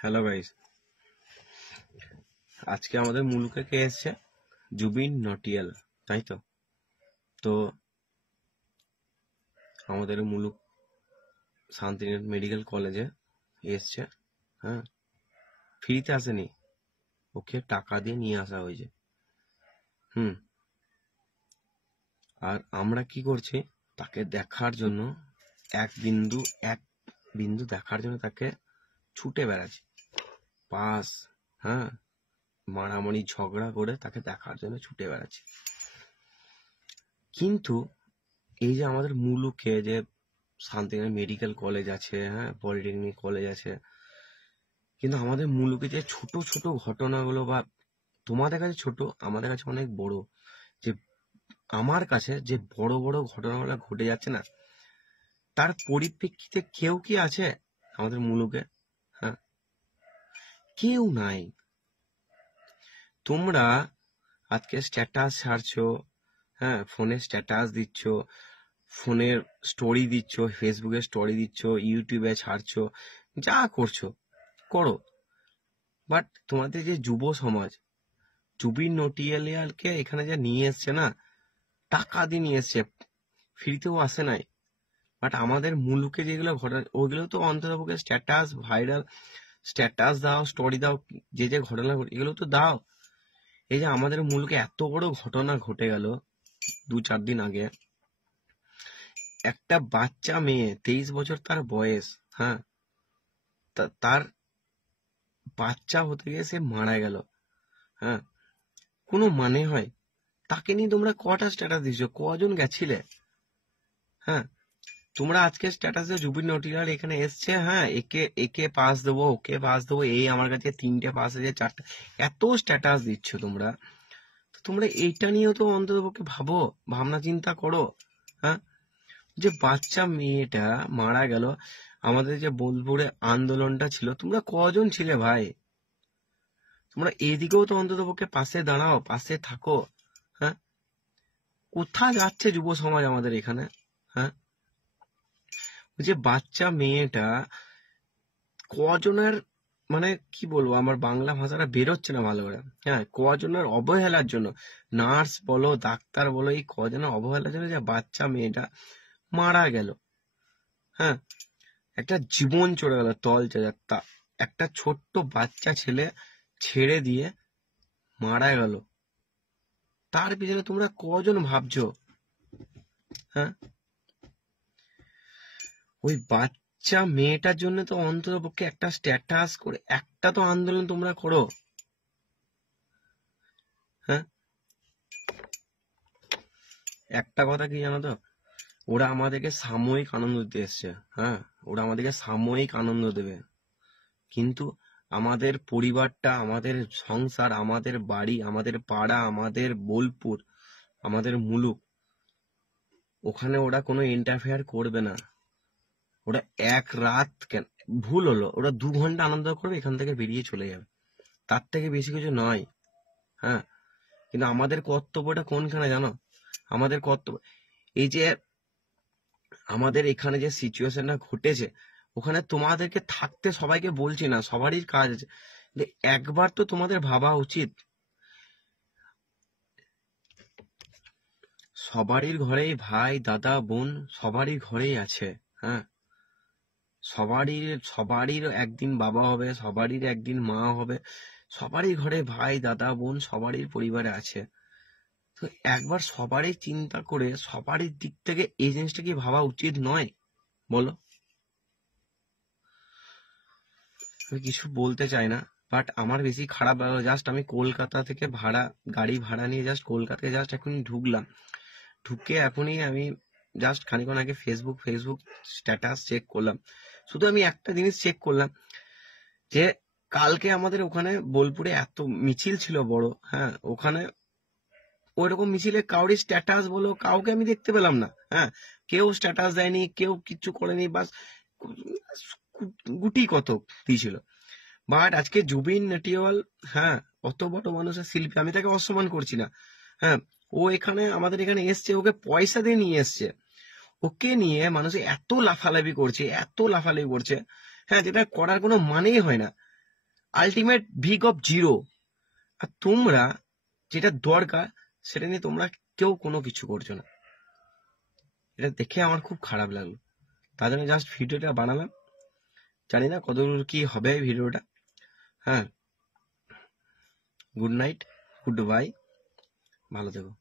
Hello guys, আজকে আমাদের মুলুকে কে এসছে? জুবিন নটিয়াল, তাই তো? তো আমাদের মুলুক শান্তিনিকেতন মেডিকেল কলেজে এসছে। হ্যাঁ, ফ্রিতে আসেনি, ওকে টাকা দিয়ে নিয়ে আসা হয়েছে। হুম। আর আমরা কি করছি? তাকে দেখার জন্য এক বিন্দু দেখার জন্য তাকে ছুটে বেড়াচ্ছি পাস। হ্যাঁ, মারামারি ঝগড়া করে তাকে দেখার জন্য ছুটে বেড়াচ্ছি। কিন্তু এই যে আমাদের মুলুকে যে শান্তিনিকেতন মেডিকেল কলেজ আছে, হ্যাঁ, পলিটেকনিক কলেজ আছে, কিন্তু আমাদের মুলুকে যে ছোট ছোট ঘটনাগুলো, বা তোমাদের কাছে ছোট, আমাদের কাছে অনেক বড়, যে আমার কাছে যে বড় বড় ঘটনাগুলো ঘটে যাচ্ছে না, তার পরিপ্রেক্ষিতে কেউ কি আছে আমাদের মুলুকে? হ্যাঁ, কেউ নাই। তোমরা আজকে স্ট্যাটাস ছাড়ছো, হ্যাঁ, ফোনে স্ট্যাটাস দিচ্ছ, ফোনের স্টোরি দিচ্ছ, ফেসবুকে স্টোরি দিচ্ছ, ইউটিউবে ছাড়ছো, যা করছো করো। বাট তোমাদের যে যুব সমাজ, জুবিন নটিয়ালকে এখানে যে নিয়ে এসছে না, টাকা দিয়ে নিয়ে এসছে, ফ্রিতেও আসে নাই। বাট আমাদের মুলুকে যেগুলো ঘটনা, ওইগুলো তো অন্ততপক্ষে স্ট্যাটাস ভাইরাল, স্ট্যাটাস দাও, স্টোরি দাও, যে যে ঘটনা এগুলো তো দাও। এই যে আমাদের মুলুকে এত বড় ঘটনা ঘটে গেল 2-4 দিন আগে, একটা বাচ্চা মেয়ে, 23 বছর তার বয়স, হ্যাঁ, তার বাচ্চা হতে গিয়ে সে মারা গেল। হ্যাঁ, কোনো মানে হয়? তাকে নিয়ে তোমরা কটা স্ট্যাটাস দিছো? কজন গেছিলে? হ্যাঁ, তোমরা আজকে স্ট্যাটাসে জুবিন নটিয়াল এখানে এসছে, হ্যাঁ, একে একে পাস দেবো, ওকে পাস দেবো, এই আমার কাছে 3টে পাস আছে, 4টে, এত স্ট্যাটাস দিচ্ছ তোমরা। তো তোমরা এইটা নিয়েও তো অন্ততপক্ষে ভাবো, ভাবনা চিন্তা করো। হ্যাঁ, যে বাচ্চা মেয়েটা মারা গেল, আমাদের যে বোলপুরে আন্দোলনটা ছিল, তোমরা কজন ছিলে ভাই? তোমরা এদিকেও তো অন্ততপক্ষে পাশে দাঁড়াও, পাশে থাকো। হ্যাঁ, কোথায় যাচ্ছে যুব সমাজ আমাদের এখানে? হ্যাঁ, ওই যে বাচ্চা মেয়েটা কজনের, মানে কি বলবো, আমার বাংলা ভাষাটা বেরোচ্ছে না ভালো করে। হ্যাঁ, কজনের অবহেলার জন্য, নার্স বলো, ডাক্তার বলো, এই কজনের অবহেলার জন্য যে বাচ্চা মেয়েটা মারা গেল। হ্যাঁ, একটা জীবন চলে গেল তল তা, একটা ছোট্ট বাচ্চা ছেলে ছেড়ে দিয়ে মারা গেল। তার পিছনে তোমরা কজন ভাবছো? হ্যাঁ, ওই বাচ্চা মেয়েটার জন্য তো অন্তত পক্ষে একটা স্ট্যাটাস করে, একটা তো আন্দোলন তোমরা করো। হ্যাঁ, একটা কথা কি জানো তো, ওরা আমাদেরকে সাময়িক আনন্দ দিতে এসছে। হ্যাঁ, ওরা আমাদেরকে সাময়িক আনন্দ দেবে, কিন্তু আমাদের পরিবারটা, আমাদের সংসার, আমাদের বাড়ি, আমাদের পাড়া, আমাদের বোলপুর, আমাদের মুলুক, ওখানে ওরা কোনো ইন্টারফেয়ার করবে না। ওরা এক রাত কেন, ভুল হলো, ওরা 2 ঘন্টা আনন্দ করবে, এখান থেকে বেরিয়ে চলে যাবে, তার থেকে বেশি কিছু নয়। হ্যাঁ, কিন্তু আমাদের কর্তব্যটা কোনখানে জানো? আমাদের কর্তব্য, এই যে আমাদের এখানে যে সিচুয়েশনটা ঘটেছে, ওখানে তোমাদেরকে থাকতে সবাইকে বলছি না, সবারই কাজ আছে, কিন্তু একবার তো তোমাদের ভাবা উচিত। সবারই ঘরেই ভাই, দাদা, বোন, সবারই ঘরেই আছে। হ্যাঁ, সবারই সবারই একদিন বাবা হবে, সবারই একদিন মা হবে, সবারই ঘরে ভাই, দাদা, বোন, সবারই পরিবারে আছে। তো একবার সবারই চিন্তা করে সবারই দিক থেকে এই জিনিসটা কি ভাবা উচিত নয়? বলো। আমি কিছু বলতে চাই না, বাট আমার বেশি খারাপ লাগলো, জাস্ট আমি কলকাতা থেকে গাড়ি ভাড়া নিয়ে জাস্ট কলকাতায় জাস্ট এখনই ঢুকলাম, ঢুকে এখনই আমি জাস্ট খানিকক্ষণ আগে ফেসবুক স্ট্যাটাস চেক করলাম। শুধু আমি একটা জিনিস চেক করলাম, যে কালকে আমাদের ওখানে বোলপুরে এত মিছিল ছিল বড়, হ্যাঁ, ওখানে ওইরকম মিছিলে কাউরি স্ট্যাটাস বলো, কাউকে আমি দেখতে পেলাম না। হ্যাঁ, কেউ স্ট্যাটাস দেয়নি, কেউ কিচ্ছু করেনি, বাস গুটি কত দিয়েছিল। বাট আজকে জুবিন নটিয়াল, হ্যাঁ, অত বড় মানুষের শিল্পী, আমি তাকে অসম্মান করছি না। হ্যাঁ, ও এখানে আমাদের এখানে এসছে, ওকে পয়সা দিয়ে নিয়ে এসছে, ওকে নিয়ে মানুষ এত লাফালাফি করছে, এত লাফালাফি করছে, হ্যাঁ, যেটা করার কোনো মানেই হয় না। আলটিমেট ভিক অফ জিরো। আর তোমরা যেটা দরকার সেটা নিয়ে তোমরা কেউ কোনো কিছু করছো না। এটা দেখে আমার খুব খারাপ লাগলো, তার জন্য জাস্ট ভিডিওটা বানালাম। জানি না কতদূর কি হবে ভিডিওটা। হ্যাঁ, গুড নাইট, গুড বাই, ভালো থেকো।